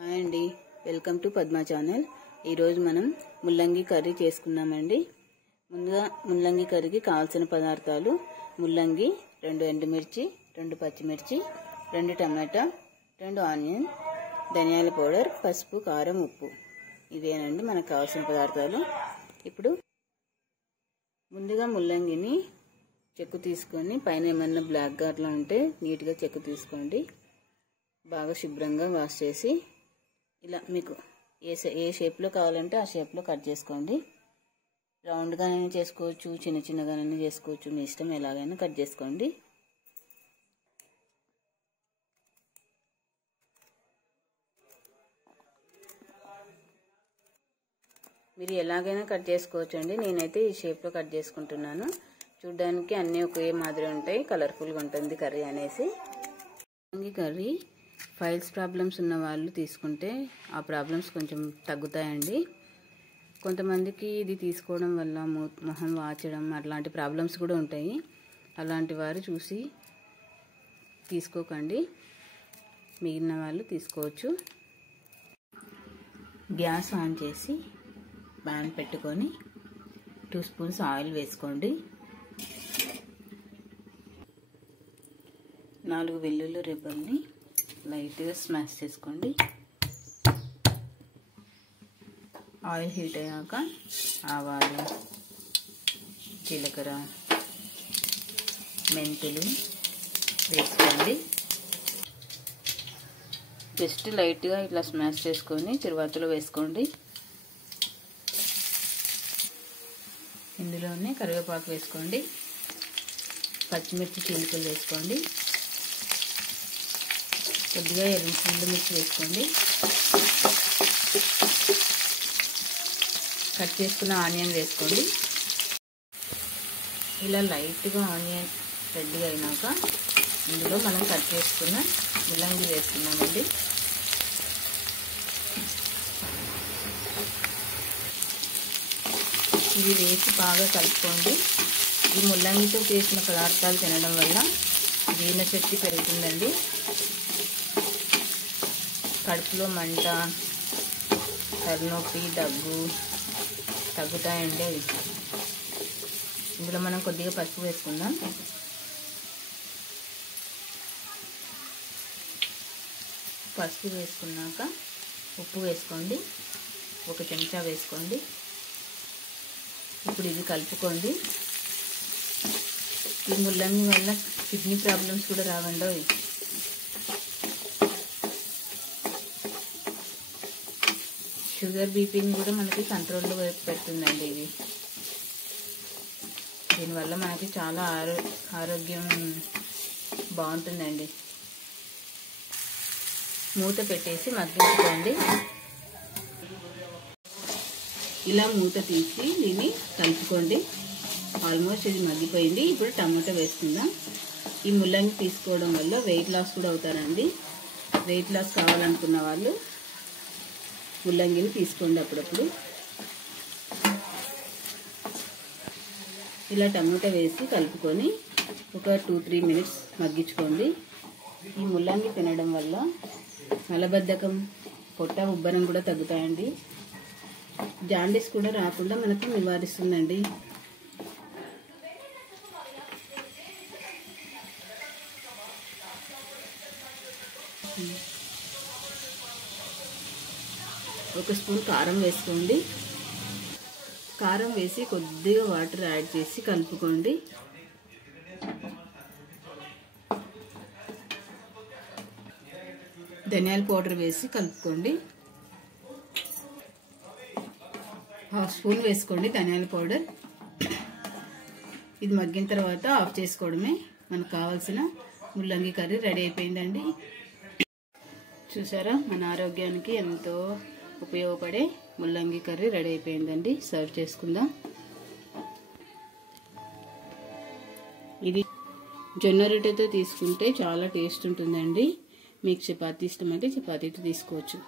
Hi అండి, welcome to Padma channel. ఈరోజు మనం ముల్లంగి కర్రీ చేసుకున్నామండి. ముందుగా ముల్లంగి కర్రీకి కావాల్సిన పదార్థాలు: ముల్లంగి, 2 ఎండుమిర్చి, 2 పచ్చిమిర్చి, 2 టమాటా, 2 ఆనియన్, ధనియాల పౌడర్, పసుపు, కారం, ఉప్పు. ఇవేనండి మనకు కావాల్సిన పదార్థాలు. ఇప్పుడు ముందుగా ముల్లంగిని చెక్కు తీసుకొని పైన ఏమన్నా బ్లాక్గా అట్లా ఉంటే నీట్గా చెక్కు తీసుకోండి. బాగా శుభ్రంగా వాష్ చేసి ఇలా మీకు ఏ షేప్లో కావాలంటే ఆ షేప్లో కట్ చేసుకోండి. రౌండ్గానైనా చేసుకోవచ్చు, చిన్న చిన్నగానైనా చేసుకోవచ్చు, మీ ఇష్టం, ఎలాగైనా కట్ చేసుకోండి. మీరు ఎలాగైనా కట్ చేసుకోవచ్చు అండి. నేనైతే ఈ షేప్లో కట్ చేసుకుంటున్నాను. చూడ్డానికి అన్నీ ఒకే మాదిరి ఉంటాయి, కలర్ఫుల్గా ఉంటుంది కర్రీ అనేసి. ముల్లంగి కర్రీ ఫైల్స్ ప్రాబ్లమ్స్ ఉన్న వాళ్ళు తీసుకుంటే ఆ ప్రాబ్లమ్స్ కొంచెం తగ్గుతాయండి. కొంతమందికి ఇది తీసుకోవడం వల్ల మొహం వాచడం అట్లాంటి ప్రాబ్లమ్స్ కూడా ఉంటాయి. అలాంటి వారు చూసి తీసుకోకండి, మిగిలిన వాళ్ళు తీసుకోవచ్చు. గ్యాస్ ఆన్ చేసి ప్యాన్ పెట్టుకొని 2 స్పూన్స్ ఆయిల్ వేసుకోండి. 4 వెల్లుల్లి రెబ్బల్ని లైట్గా స్మాష్ చేసుకోండి. ఆయిల్ హీట్ అయ్యాక ఆవాలు, జీలకర్ర, మెంతులు వేసుకోండి. జస్ట్ లైట్గా ఇట్లా స్మాష్ చేసుకొని తిరువాతలో వేసుకోండి. ఇందులోనే కరివేపాకు వేసుకోండి. పచ్చిమిర్చి చీలికలు వేసుకోండి. కొద్దిగా ఎండుమిర్చి వేసుకోండి. కట్ చేసుకున్న ఆనియన్ వేసుకోండి. ఇలా లైట్గా ఆనియన్ రెడ్గా అయినాక ఇందులో మనం కట్ చేసుకున్న ముల్లంగి వేసుకున్నామండి. ఇవి వేసి బాగా కలుపుకోండి. ఈ ముల్లంగితో చేసిన పదార్థాలు తినడం వల్ల జీర్ణశక్తి పెరుగుతుందండి. కడుపులో మంట, తలనొప్పి, దగ్గు తగ్గుతాయండి అవి. ఇందులో మనం కొద్దిగా పసుపు వేసుకుందాం. పసుపు వేసుకున్నాక ఉప్పు వేసుకోండి. 1 చెంచా వేసుకోండి. ఇప్పుడు ఇది కలుపుకోండి. ఈ ముల్లంగి వల్ల కిడ్నీ ప్రాబ్లమ్స్ కూడా రావండి. షుగర్, బీపీని కూడా మనకి కంట్రోల్లో పెడుతుందండి ఇది. దీనివల్ల మనకి చాలా ఆరోగ్యం బాగుంటుందండి. మూత పెట్టేసి మగ్గించుకోండి. ఇలా మూత తీసి దీన్ని కలుపుకోండి. ఆల్మోస్ట్ ఇది మగ్గిపోయింది. ఇప్పుడు టమాటా వేసుకుందాం. ఈ ముల్లంగి తీసుకోవడం వల్ల వెయిట్ లాస్ కూడా అవుతారండి. వెయిట్ లాస్ కావాలనుకున్న వాళ్ళు ముల్లంగిని తీసుకోండి అప్పుడప్పుడు. ఇలా టమాటా వేసి కలుపుకొని ఒక 2-3 మినిట్స్ మగ్గించుకోండి. ఈ ముల్లంగి తినడం వల్ల మలబద్ధకం, పొట్ట ఉబ్బరం కూడా తగ్గుతాయండి. జాండీస్ కూడా రాకుండా మనకు నివారిస్తుందండి. ఒక స్పూన్ కారం వేసుకోండి. కారం వేసి కొద్దిగా వాటర్ యాడ్ చేసి కలుపుకోండి. ధనియాల పౌడర్ వేసి కలుపుకోండి. 1/2 స్పూన్ వేసుకోండి ధనియాల పౌడర్. ఇది మగ్గిన తర్వాత ఆఫ్ చేసుకోవడమే. మనకు కావాల్సిన ముల్లంగి కర్రీ రెడీ అయిపోయిందండి. చూసారా, మన ఆరోగ్యానికి ఎంతో ఉపయోగపడే ముల్లంగి కర్రీ రెడీ అయిపోయిందండి. సర్వ్ చేసుకుందాం. ఇది జొన్న రొట్టెతో తీసుకుంటే చాలా టేస్ట్ ఉంటుందండి. మీకు చపాతీ ఇష్టమైతే చపాతీతో తీసుకోవచ్చు.